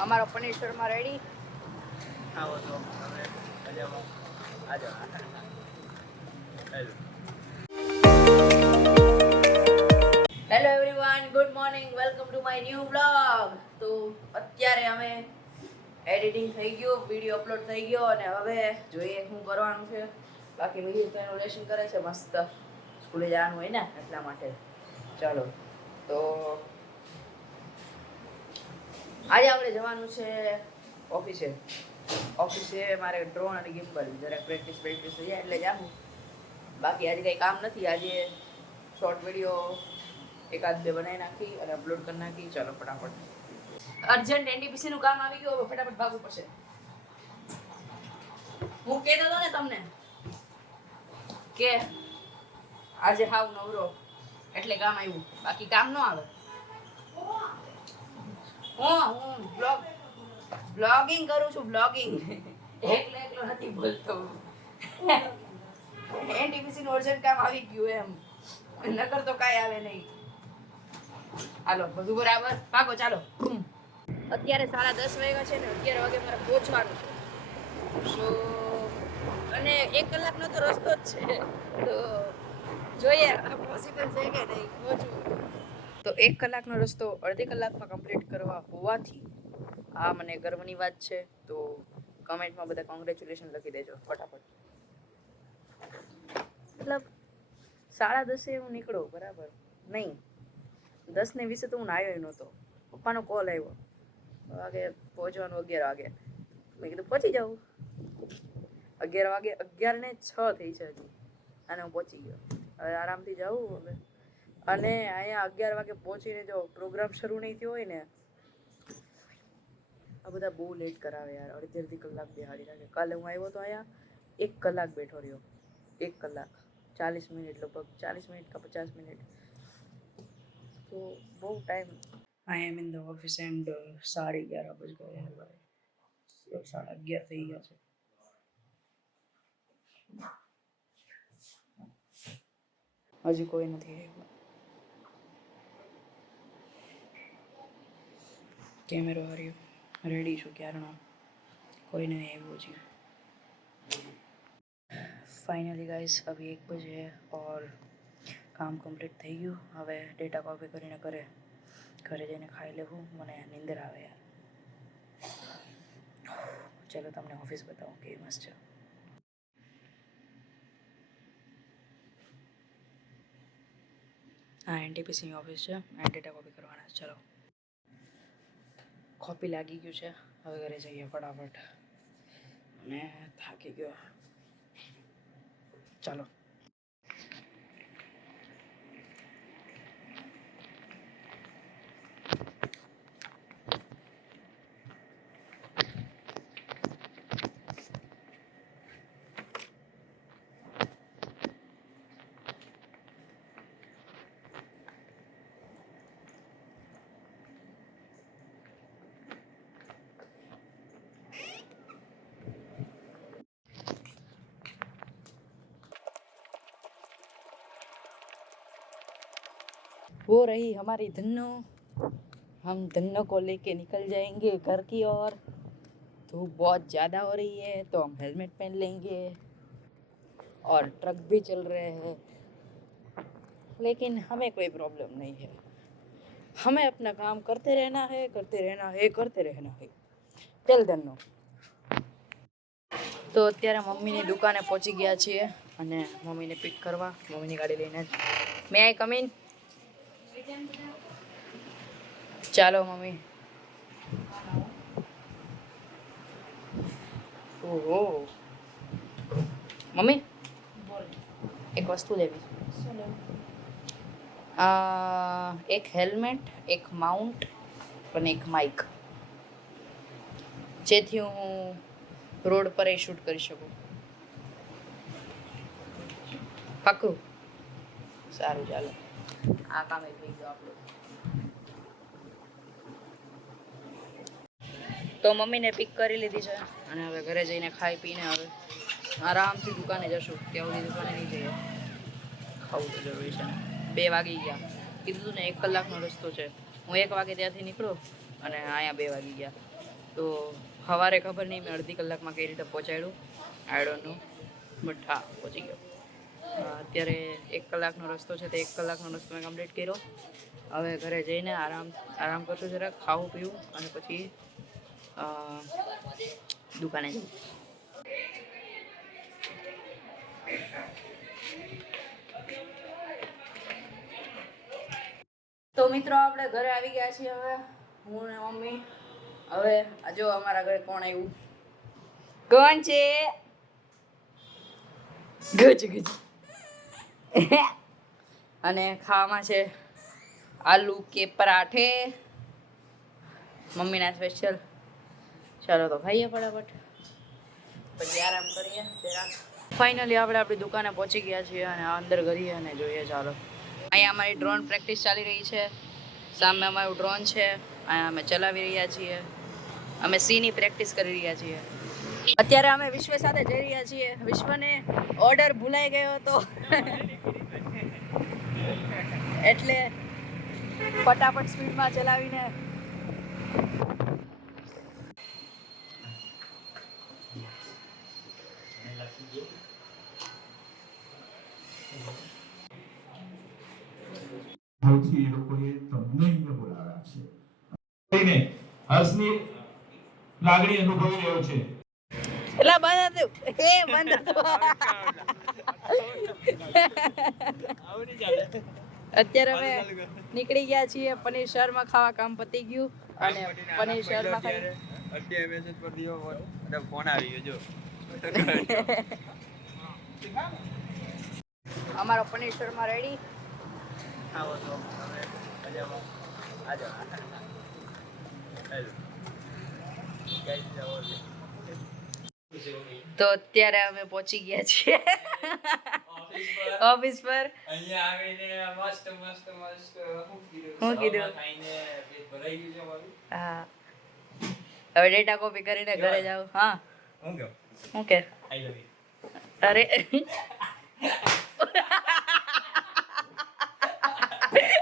અમારો પનીર શર્મા રેડી. આવો તો હવે મજામાં આજો. Hello everyone, good morning, welcome to my new blog. તો અત્યારે અમે એડિટિંગ થઈ ગયું, વિડીયો અપલોડ થઈ ગયો અને હવે જોઈએ શું કરવાનું છે. બાકી મિહિર તો એનું લેશન કરે છે, મસ્ત સ્કૂલે જવાનું હોય ને એટલા માટે. ચાલો તો આજે આપણે જવાનું છે ઓફિસે મારે ડ્રોન અને ગિમ્બલ જરાક પ્રેક્ટિસ થઈ જાય એટલે જાઉં. બાકી આજે કંઈ કામ નથી. આજે શોર્ટ વિડીયો એકાદ બે બનાવી નાખી અને અપલોડ કરી નાખી. ચાલો ફટાફટ, અર્જન્ટ એનટીપીસી નું કામ આવી ગયું, ફટાફટ ભાગવું પડશે. હું કહેતો હતો ને તમને કે આજે હાવ નવરો એટલે કામ આવ્યું, બાકી કામ ન આવે. હું બ્લોગિંગ કરું છું, બ્લોગિંગ. એકલો નથી બોલતો. એનટીપીસી નું અર્જન્ટ કામ આવી ગયું એમ, નકર તો કાંઈ આવે નહીં. હાલો બધું બરાબર, ભાગો ચાલો. અત્યારે 10:30 વાગ્યા છે ને 11 વાગે મારે પહોંચવાનું છે. સો અને 1 કલાકનો તો રસ્તો જ છે, તો જોઈએ પોસિબલ છે કે નહીં પહોંચવું. તો 1 કલાકનો રસ્તો અડધી કલાકમાં કમ્પ્લીટ કરવા હોવાથી આ મને ગર્વની વાત છે. તો કમેન્ટમાં બધા કોંગ્રેચ્યુલેશન લખી દેજો ફટાફટ. મતલબ 10:30 હું નીકળો બરાબર નહીં, 10:20 તો હું નાયો નહોતો. પપ્પાનો કોલ આવ્યો વાગે પહોંચવાનું 11 વાગે. મેં કીધું પહોંચી જાઉં. 11 વાગે 11:06 થઈ છે હજી અને હું પહોંચી ગયો. હવે આરામથી જાઉં હવે. અને અહીંયા 11 વાગે પહોંચીને જો પ્રોગ્રામ શરૂ નહીં થયો હોય ને, આ બધા બહુ લેટ કરાવે યાર. અડધી કલાક બેહાડી રાખે. કાલે હું આવ્યો તો અહીંયા 1 કલાક બેઠો રહ્યો. 1 કલાક 40 મિનિટ, લગભગ 40 મિનિટ કે 50 મિનિટ. તો બહુ time. I am in the office and 11:30 બજ ગए हैं भाई. 11:30 થઈ ગયા છે. હજી કોઈ નથી આવ્યું. કેમેરો હાર્યો રેડી છું ક્યારનો, કોઈ નહીં આવ્યું હજી. फाइनली गाइस अभी 1 बजे है और काम कंप्लीट થઈ ગયું. હવે ડેટા કોપી કરીને ઘરે જઈને ખાઈ લેવું. મને નીંદર આવે યાર. ચલો તમને ઓફિસ બતાવું કેવી મસ્ત છે. હા, એનટીપીસીની ઓફિસ છે અને ડેટા કોપી કરવાના છે. ચલો કોપી લાગી ગયું છે, હવે ઘરે જઈએ ફટાફટ. અને થાકી ગયો. ચાલો वो रही हमारी धन्नो. हम धन्नो को लेके निकल जाएंगे घर की ओर. धूप बहुत ज़्यादा हो रही है तो हम हेलमेट पहन लेंगे और ट्रक भी चल रहे हैं, लेकिन हमें कोई प्रॉब्लम नहीं है. हमें अपना काम करते रहना है. चल धन्नो. તો અત્યારે મમ્મીની દુકાને પહોંચી ગયા છીએ અને મમ્મીને પિક કરવા મમ્મીની ગાડી લઈને. મે આઈ કમ ઇન? ચાલો મમ્મી. ઓહો મમ્મી એક વસ્તુ લેવી. એક હેલ્મેટ, એક માઉન્ટ અને એક માઇક, જેથી હું રોડ પર એ શૂટ કરી શકું. પાકું? સારું ચાલો, આ કામ એ થઈ ગયું આપણું. તો મમ્મીને પિક કરી લીધી છે અને હવે ઘરે જઈને ખાઈ પીને હવે આરામથી દુકાને જશું. ત્યાં સુધી દુકાને નહીં જઈએ, ખાવું તો જરૂરી છે ને. 2 વાગી ગયા. કીધું ને 1 કલાકનો રસ્તો છે. હું 1 વાગે ત્યાંથી નીકળું અને અહીંયા 2 વાગી ગયા. તો સવારે ખબર નહીં મેં અડધી કલાકમાં કઈ રીતે પહોંચાડ્યું આઈ ડોન્ટ નો બટ હા પહોંચી ગયો. અત્યારે 1 કલાકનો રસ્તો છે, તો 1 કલાકનો રસ્તો મેં કમ્પ્લીટ કર્યો. હવે ઘરે જઈને આરામ કરશું જરાક, ખાવું પીવું અને પછી દુકાને જવું. તો મિત્રો આપણે ઘરે આવી ગયા છીએ. હવે હું ને મમ્મી. હવે જો અમારા ઘરે કોણ આવ્યું? કોણ છે? ગજ ગજ. અને ખાવામાં છે આલુ કે પરાઠે, મમ્મીના સ્પેશિયલ. ચાલો તો ખાઈએ ફટાફટ, પછી આરામ કરીએ જરાક. ફાઇનલી આપણે આપણી દુકાને પહોંચી ગયા છીએ અને અંદર કરીએ અને જોઈએ. ચાલો, અહીંયા અમારી ડ્રોન પ્રેક્ટિસ ચાલી રહી છે. સામે અમારું ડ્રોન છે, અહીંયા અમે ચલાવી રહ્યા છીએ. અમે સીની પ્રેક્ટિસ કરી રહ્યા છીએ. અત્યારે અમે વિશ્વ સાથે જઈ રહ્યા છીએ. વિશ્વને ઓર્ડર ભૂલાઈ ગયો હતો એટલે ફટાફટ સ્પીડમાં ચલાવીને સૌથી એ લોકોએ તમને અહીંયા બોલાવ્યા છે. હર્ષની લાગણી અનુભવી રહ્યો છે. એટલે બંધ હતું, બંધ હતું. અત્યારે અમે નીકળી ગયા છીએ પનીર શર્મા ખાવા. કામ પતી ગયું અને પનીર શર્મા ખાઈ. અત્યારે મેસેજ પર દીયો અને ફોન આવી ગયો. અમારો પનીર શર્મા રેડી. આવો તો હવે મજામાં. આજો તો અત્યારે અમે પહોંચી ગયા છીએ ઓફિસ પર. અહીંયા આવીને મસ્ત હું કીધું? ખાઈને પેટ ભરાઈ ગયું છે અમારું. હા, હવે ડેટા કોપી કરીને ઘરે જાવ. હા, હું કહું હું કે આઈ લવ યુ. અરે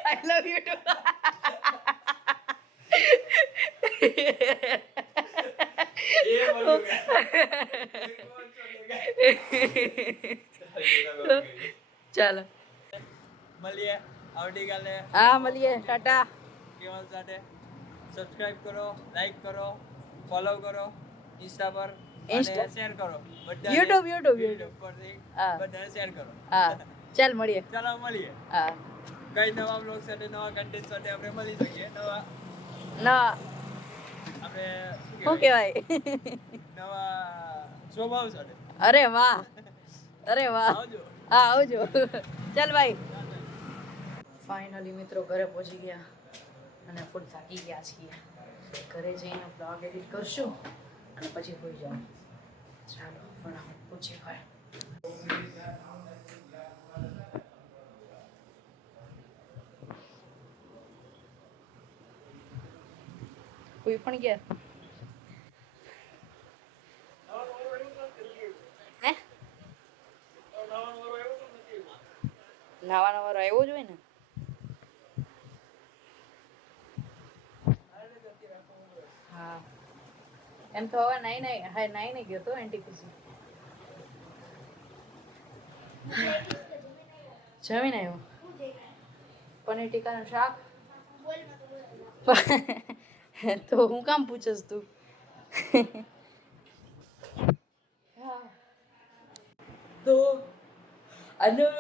આઈ લવ યુ ટુ. ચાલો મળીએ આવતીકાલે. હા મળીએ. ટાટા. કેવલ સાથે સબસ્ક્રાઇબ કરો, લાઈક કરો, ફોલો કરો ઇન્સ્ટા પર અને શેર કરો. બધાને YouTube પરથી હા. બધાને શેર કરો. હા ચાલ મળીએ. ચાલો મળીએ. હા કઈ નવા બ્લોગ સાથે નવા કન્ટેન્ટ સાથે આપણે મળી શકીએ. નવા ના આપણે શું કહેવાય? નવા સ્વભાવ સાથે. અરે વાહ, અરે વાહ. આવજો. હા આવજો. ચાલ ભાઈ. ફાઇનલી મિત્રો ઘરે પહોંચી ગયા અને ફૂલ થાકી ગયા છીએ. ઘરે જઈને બ્લોગ એડિટ કરશું અને પછી હોઈ જાઉં. ચાલો ફટાફટ પહોંચી ભાઈ. કોઈ પણ ગયા હે? નાવાનો વારો આવ્યો જ હોય ને. હા એમ તો હવે નાઈ ગયો તો એનટીપીસી જમીન આવ્યો. પનીર ટીકાનું શાક. તો હું કામ પૂછસ તું? તો આજના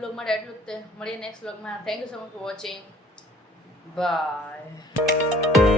બ્લોગ માટે એટલું જ તે. મળીએ નેક્સ્ટ બ્લોગમાં. Thank you so much for watching. By.